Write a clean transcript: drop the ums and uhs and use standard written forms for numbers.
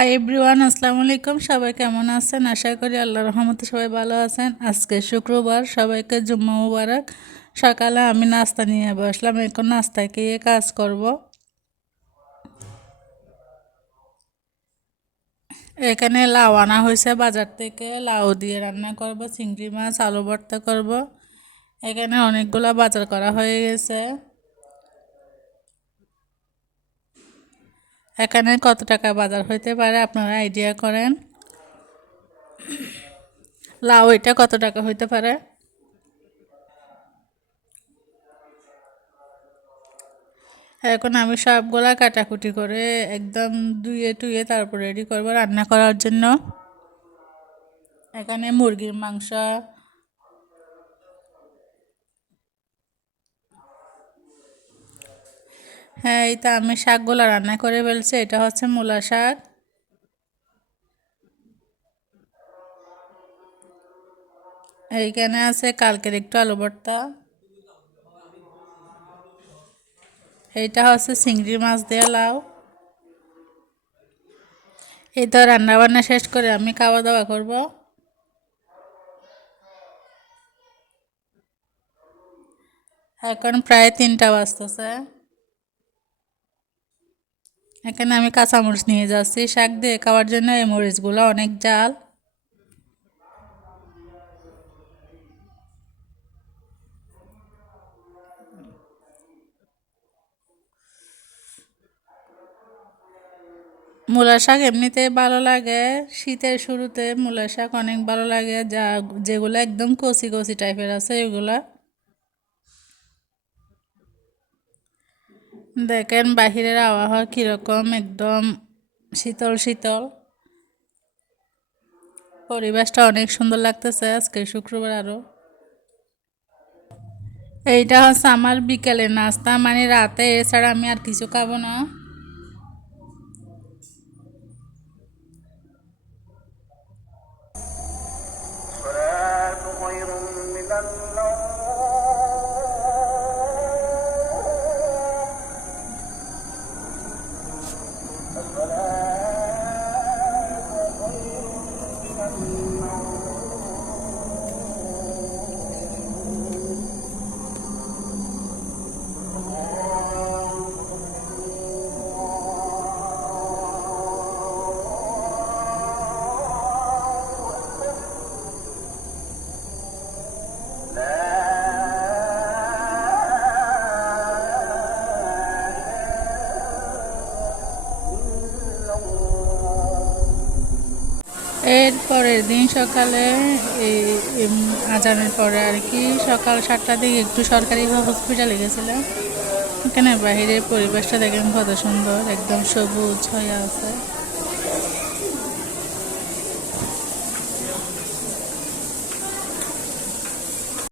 Hi everyone, আসসালামু আলাইকুম। সবাই কেমন আছেন? আশা করি আল্লাহর রহমতে সবাই ভালো আছেন। আজকে শুক্রবার, সবাইকে জুম্মা মুবারক। সকালে আমি নাস্তা নিয়ে বসলাম, এখন নাস্তা খেয়ে কাজ করব। এখানে লাউ আনা হয়েছে বাজার থেকে, লাউ দিয়ে রান্না করব, চিংড়ি মাছ আলু ভর্তা করব। এখানে অনেকগুলো বাজার করা হয়ে গেছে। এখানে কত টাকা বাজার হইতে পারে আপনারা আইডিয়া করেন? লাউ এটা কত টাকা হইতে পারে? এখন আমি সবগুলা কাটাকুটি করে একদম ধুয়ে টুয়ে তারপর রেডি করব রান্না করার জন্য। এখানে মুরগির মাংস, হ্যাঁ এই তো আমি শাকগুলা রান্না করে ফেলছি। এটা হচ্ছে মূলা শাক। এইখানে আছে কালকের একটু আলু ভর্তা। এইটা হচ্ছে চিংড়ি মাছ দিয়ে লাউ। এই তো রান্না বান্না শেষ করে আমি খাওয়া দাওয়া করব। এখন প্রায় 3টা বাজতেছে। এখানে আমি কাঁচামরিচ নিয়ে যাচ্ছি শাক দিয়ে খাওয়ার জন্য। এই মরিচগুলো অনেক জাল। মূলা শাক এমনিতে ভালো লাগে, শীতের শুরুতে মূলা শাক অনেক ভালো লাগে, যেগুলো একদম কচি কচি টাইপের আছে এগুলা। দেখেন বাহিরের আবহাওয়া কীরকম, একদম শীতল শীতল। পরিবেশটা অনেক সুন্দর লাগতেছে আজকে শুক্রবার আরও। এইটা হচ্ছে আমার বিকেলের নাস্তা, মানে রাতে, এছাড়া আমি আর কিছু খাবো না। এর পরের দিন সকালে এই আজানের পরে আর কি, সকাল 7টার দিকে একটু সরকারি হসপিটালে গেছিলাম। এখানে বাহিরের পরিবেশটা দেখেন কত সুন্দর, একদম সবুজ হয়ে আছে।